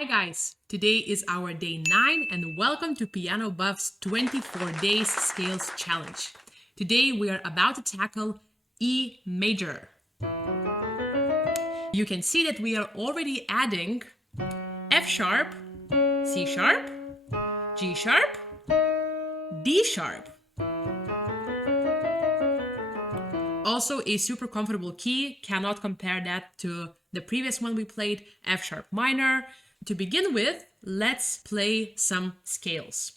Hi guys, today is our day 9 and welcome to PianoBuffs 24 Days Scales Challenge. Today we are about to tackle E major. You can see that we are already adding F sharp, C sharp, G sharp, D sharp. Also a super comfortable key, cannot compare that to the previous one we played, F sharp minor. To begin with, let's play some scales.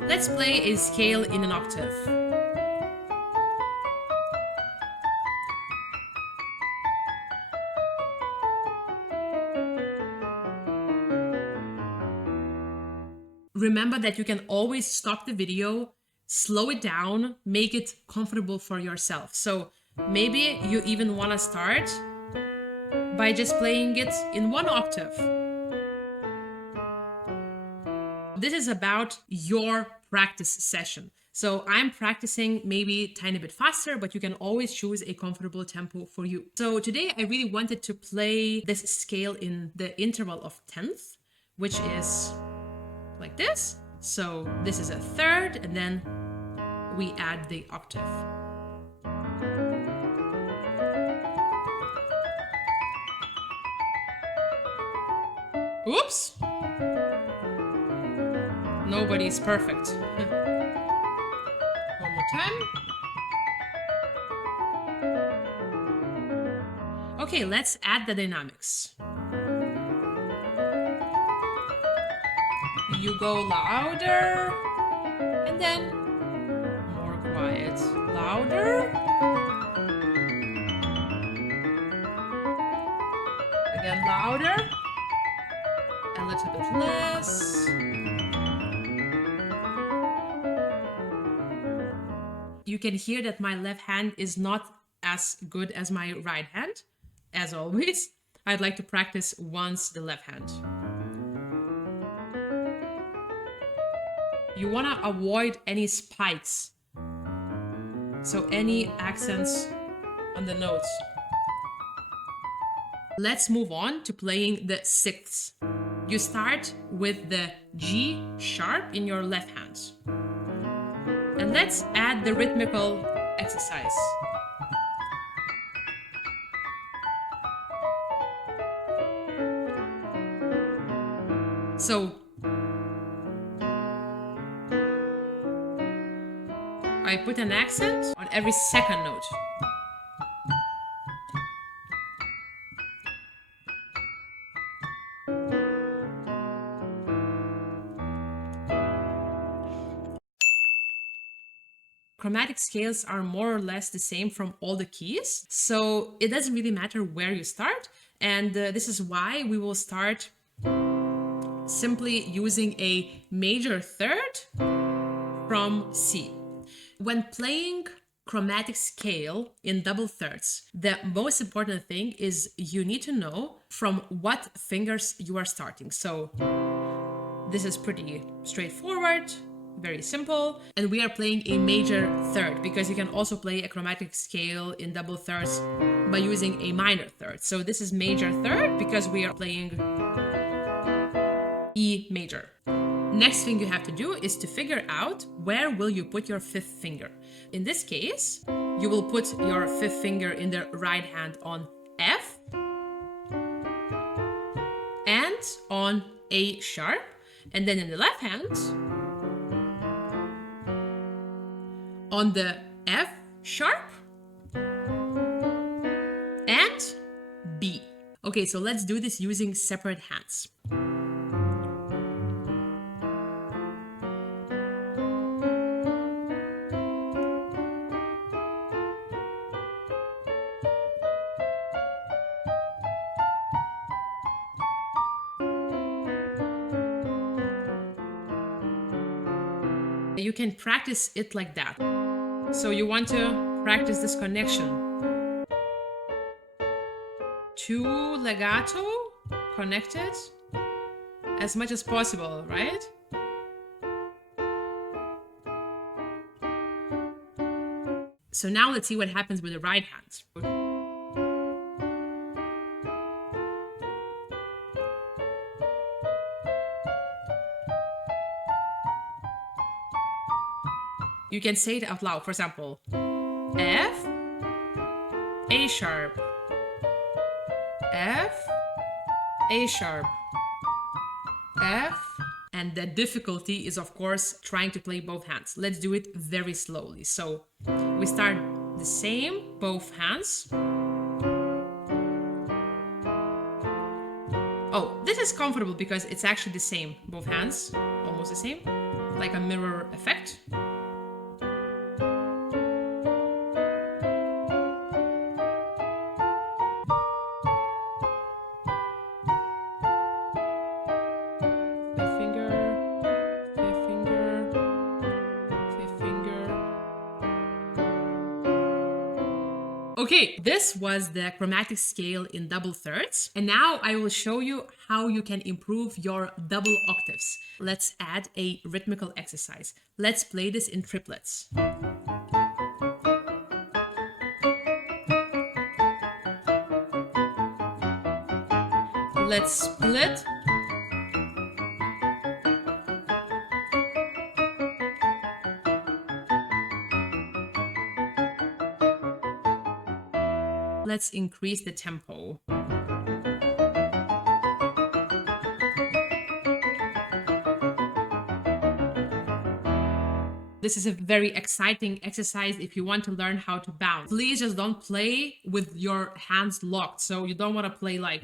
Let's play a scale in an octave. Remember that you can always stop the video, slow it down, make it comfortable for yourself. So maybe you even want to start by just playing it in one octave. This is about your practice session. So I'm practicing maybe a tiny bit faster, but you can always choose a comfortable tempo for you. So today I really wanted to play this scale in the interval of 10th, which is like this. So this is a third, and then we add the octave. Oops! Nobody's perfect. One more time. Okay, let's add the dynamics. You go louder, and then more quiet. Louder. Again, louder. A little bit less. You can hear that my left hand is not as good as my right hand. As always, I'd like to practice once the left hand. You want to avoid any spikes, so any accents on the notes. Let's move on to playing the sixths. You start with the G sharp in your left hand. And let's add the rhythmical exercise. So I put an accent on every second note. Chromatic scales are more or less the same from all the keys, so it doesn't really matter where you start, and this is why we will start simply using a major third from C. When playing chromatic scale in double thirds, the most important thing is you need to know from what fingers you are starting. So this is pretty straightforward, very simple, and we are playing a major third, because you can also play a chromatic scale in double thirds by using a minor third. So this is major third because we are playing E major. Next thing you have to do is to figure out where will you put your fifth finger. In this case, you will put your fifth finger in the right hand on F and on A sharp, and then in the left hand on the F sharp and B. Okay, so let's do this using separate hands. You can practice it like that. So you want to practice this connection. Two legato connected as much as possible, right? So now let's see what happens with the right hand. you can say it out loud. For example, F, A sharp, F, A sharp, F. And the difficulty is, of course, trying to play both hands. Let's do it very slowly. So we start the same, both hands. Oh, this is comfortable because it's actually the same, both hands, almost the same, like a mirror effect. Okay, this was the chromatic scale in double thirds. And now I will show you how you can improve your double octaves. Let's add a rhythmical exercise. Let's play this in triplets. Let's split. Let's increase the tempo. This is a very exciting exercise if you want to learn how to bounce. Please just don't play with your hands locked. So you don't want to play like...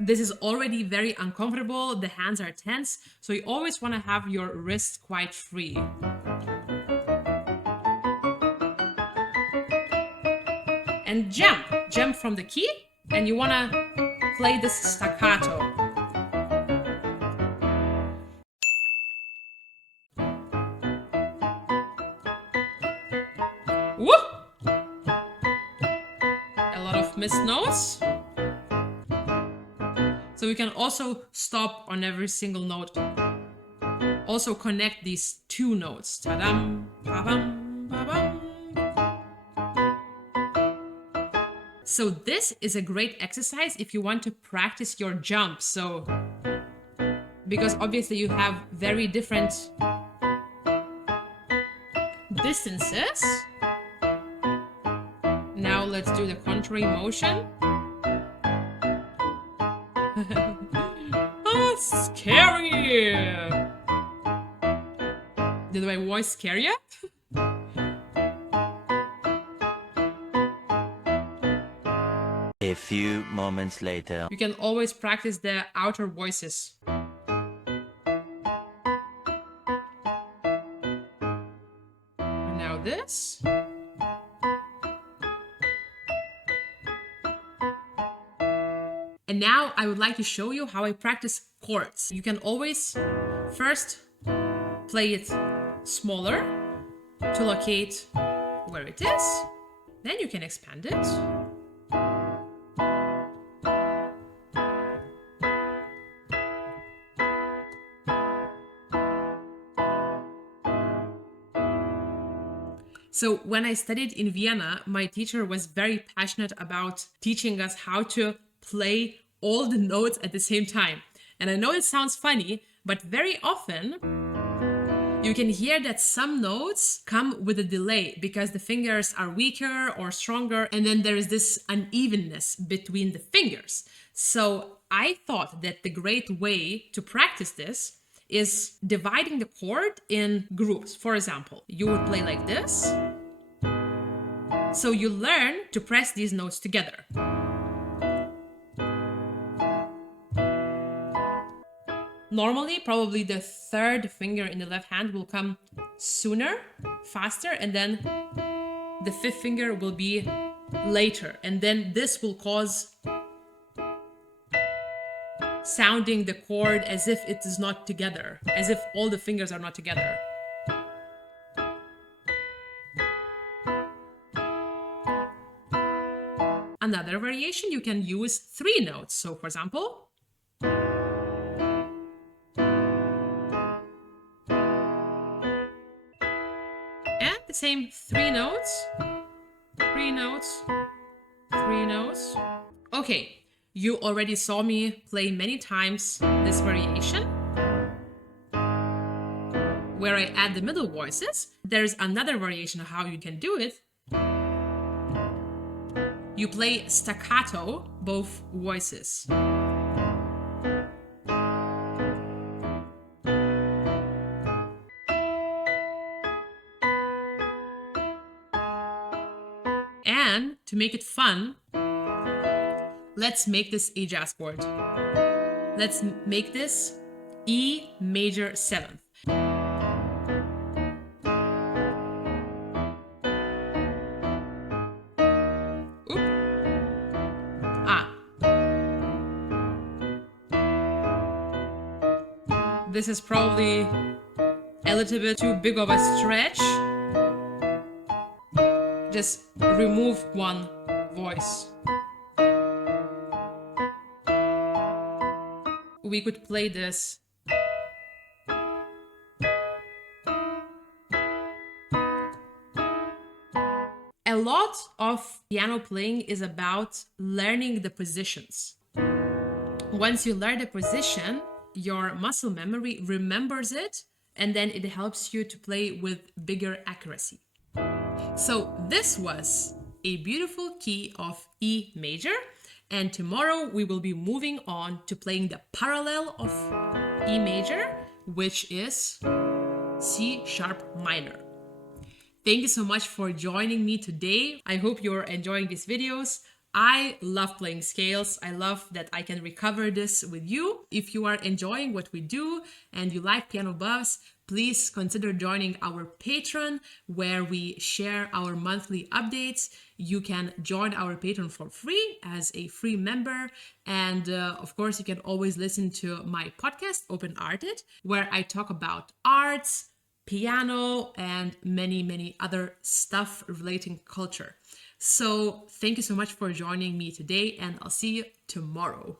This is already very uncomfortable. The hands are tense. So you always want to have your wrists quite free. And jump from the key, and you want to play this staccato. Woo! A lot of missed notes. So we can also stop on every single note. Also connect these two notes. Ta-dam, ba-bam, ba-bam. So this is a great exercise if you want to practice your jumps. So, because obviously you have very different distances. Now let's do the contrary motion. Oh, scary! Did my voice scare you? A few moments later. You can always practice the outer voices. And now this. And now I would like to show you how I practice chords. You can always first play it smaller to locate where it is. Then you can expand it. So when I studied in Vienna, my teacher was very passionate about teaching us how to play all the notes at the same time. And I know it sounds funny, but very often you can hear that some notes come with a delay because the fingers are weaker or stronger, and then there is this unevenness between the fingers. So I thought that the great way to practice this is dividing the chord in groups. For example, you would play like this. So you learn to press these notes together. Normally, probably the third finger in the left hand will come sooner, faster, and then the fifth finger will be later. And then this will cause sounding the chord as if it is not together, as if all the fingers are not together. Another variation, you can use 3 notes. So for example, and the same 3 notes, 3 notes, 3 notes. Okay. You already saw me play many times this variation. where I add the middle voices. There's another variation of how you can do it. You play staccato, both voices. And to make it fun, let's make this a jazz chord. Let's make this E major 7th. Oop. Ah. This is probably a little bit too big of a stretch. Just remove one voice. We could play this a lot of piano playing is about learning the positions. Once you learn the position, your muscle memory remembers it, and then it helps you to play with bigger accuracy. So this was a beautiful key of E major, and tomorrow we will be moving on to playing the parallel of E major, which is C sharp minor. Thank you so much for joining me today. I hope you're enjoying these videos. I love playing scales. I love that I can recover this with you. If you are enjoying what we do and you like PianoBuffs, please consider joining our Patreon, where we share our monthly updates. You can join our Patreon for free as a free member. And of course, you can always listen to my podcast, Open Arted, where I talk about arts, piano, and many other stuff relating culture. So thank you so much for joining me today, and I'll see you tomorrow.